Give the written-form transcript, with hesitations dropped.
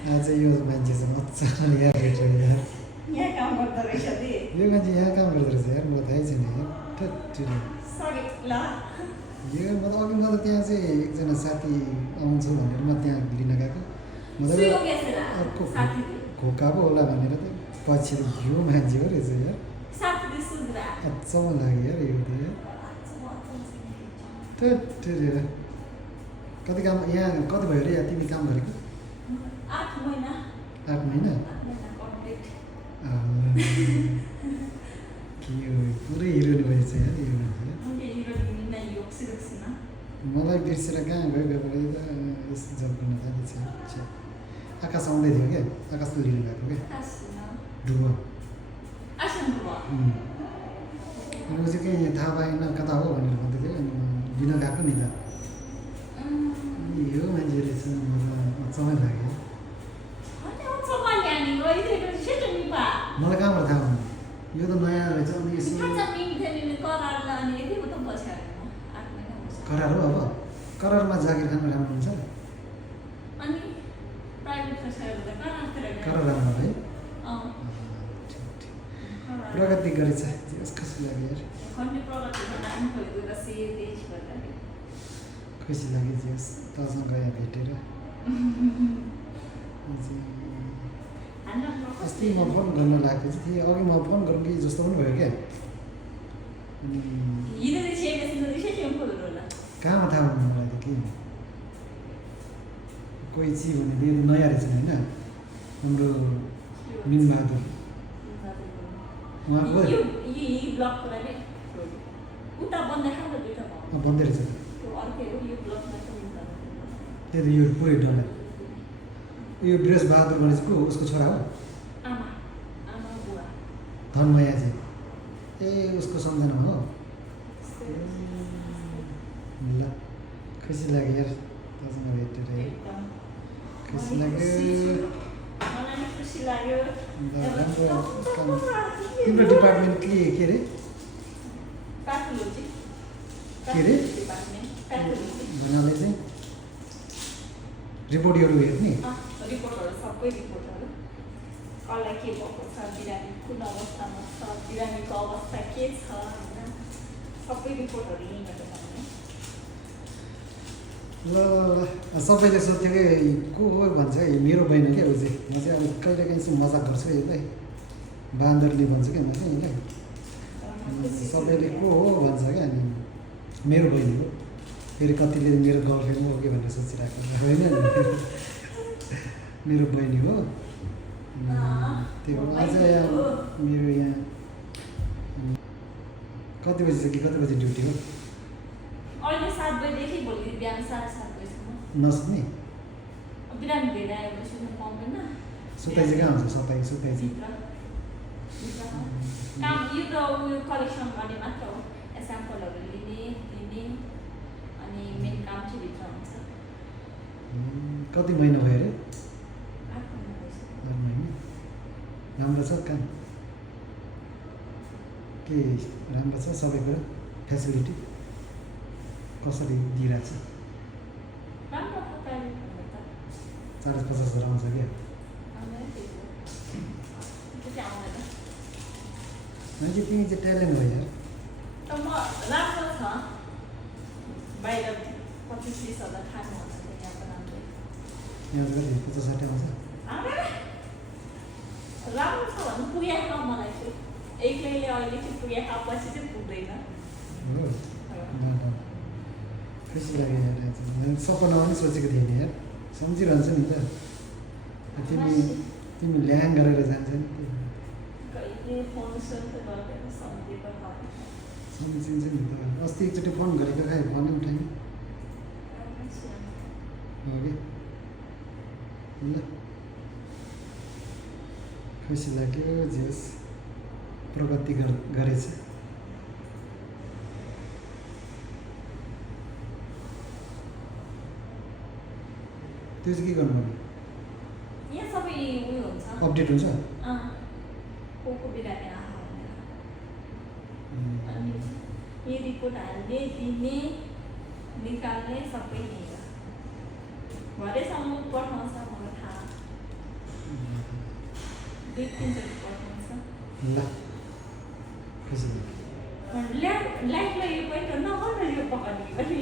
आज यो मान्छे चाहिँ मजाले यहाँ भेट्यो यार यहाँ काम गर्दो रहेछ दि यो मान्छे यहाँ काम गर्दो रहेछ यार मलाई थाहै छैन यार ठट्टी सरी ल यो म त अघि म त त्यहाँ चाहिँ एकजना साथी आउँछ भनेर म त्यहाँ लिन गएको म त सुयो केसरा अर्को साथी खोका पो होला भनेर त पछि यो मान्छे हो रहेछ यार साथी सुद्रा अचम्म लाग्यो यार यो त यार ठट्टी कति काम यहाँ कति भयो अरे यहाँ तिमी काम गरेको 8 महिना 8 महिना कम्प्लिट के हो पुरै हिरोनी भएछ यार यो मान्छे मैले हिरो दिने योग सिक्सिन मलाई बिर्सेर कहाँ गयो गएर यस्तो जब गर्न थालेछ आकाश आउँदै थियो क्या आकाशले लिनु भएको क्या डुबो अनि चाहिँ केही थाहा पाएन कता हो भनेर भन्दै थियो अनि लिन गएको नि त अनि यो मान्छे रहेछ मलाई अचम्मै लाग्यो मलाई कहाँबाट थाहा हुनु यो त नयाँ रहेछ अनि यसो करार हो अब करारमा जागिर खानु राम्रो हुन्छ करार राम्रो है प्रगति गरेछ कस्तो लाग्यो यार खुसी लाग्यो जियोस् तँसँग यहाँ भेटेर अस्ति म फोन गर्न लागेको चाहिँ थिएँ अघि म फोन गरौँ कि जस्तो पनि भयो क्या अनि कहाँमा थाहा हुनु मलाई त के कोही चिज भने यो नयाँ रहेछ होइन हाम्रो मिनबहादुर उहाँको बन्दै रहेछ त्यही त यो पुरै डल्ला यो बृहस्बहादुर भने चाहिँ को उसको छोरा हो धनमया चाहिँ ए उसको सम्झनामा हो ल खुसी लाग्यो यार तँसँग भेटेर खुसी लाग्यो राम्रो तिम्रो डिपार्टमेन्ट के अरे भन्नाले चाहिँ रिपोर्टहरू हेर्ने रिपोर्टहरू सबै रिपोर्टहरू कसलाई के भएको छ बिरामी कुन अवस्थामा छ बिरामीको अवस्था के छ होइन सबै रिपोर्टहरू यहीँबाट पाउने ल सबैले सोध्थ्यो कि को हो भन्छ कि मेरो बहिनी क्या ऊ चाहिँ म चाहिँ अब कहिले काहीँ चाहिँ मजाक गर्छु यसलाई बाँदरले भन्छ क्या म चाहिँ यसलाई सबैले को हो भन्छ क्या अनि मेरो बहिनी हो फेरि कतिले मेरो गर्लफ्रेन्ड हो कि भनेर सोचिरहेको होइन मेरो बहिनी हो त्यो अझ मेरो यहाँ कति बजी छ कि कति बजी ड्युटी हो अहिले 7 बजीदेखि भोलि बिहान 7:30 बजीसम्म नसुत्ने बिरामी धेरै आएको सुत्नु पाउँदैन सुताइ चाहिँ कहाँ हुन्छ सुताइ चाहिँ काम यो त उयो कलेक्सन गर्ने मात्र हो स्याम्पलहरू लिने दिने अनि मेन काम चाहिँ भित्र हुन्छ कति महिना भयो अरे 8 महिना भइसक्यो 8 महिना राम्रो छ काम के राम्रो छ सबै कुरा फेसिलिटी कसरी दिइरहेको छ राम्रो छ प्राइभेट 40-50 आउँछ क्या मान्छे तिमी चाहिँ ट्यालेन्ट भयो यार त म राम्रो छ बाहिर 25-30 हजार खानु हुन्छ यहाँ त राम्रै यहाँ कति 50-60 आउँछ राम्रो छ भन्नु पुगेको मलाई चाहिँ एक्लैले अहिले चाहिँ पुगेको पछि चाहिँ पुग्दैन हो खुसी लाग्यो यार सपना पनि सोचेको थिएँ नि यार सम्झिरहन्छ नि त तिमी ल्याङ गरेर जान्छ नि सम्झिन्छ नि त अस्ति एकचोटि फोन गरेको खाएँ फोनै उठाएँ हो कि ल खुसी लाग्यो जेस प्रगति गरेछ त्यो चाहिँ के गर्नुपर्ने यहाँ सबै उयो हुन्छ अपडेट हुन्छ को बिरामी आहा भनेर अनि यो रिपोर्ट हाल्ने दिने निकाल्ने सबै यहीँ घरैसम्म पठाउँछ मलाई थाहा 2-3 चोटि पठाउँछ ल कसरी लाइफलाई यो पनि त नगर्नु यो पकाउने पनि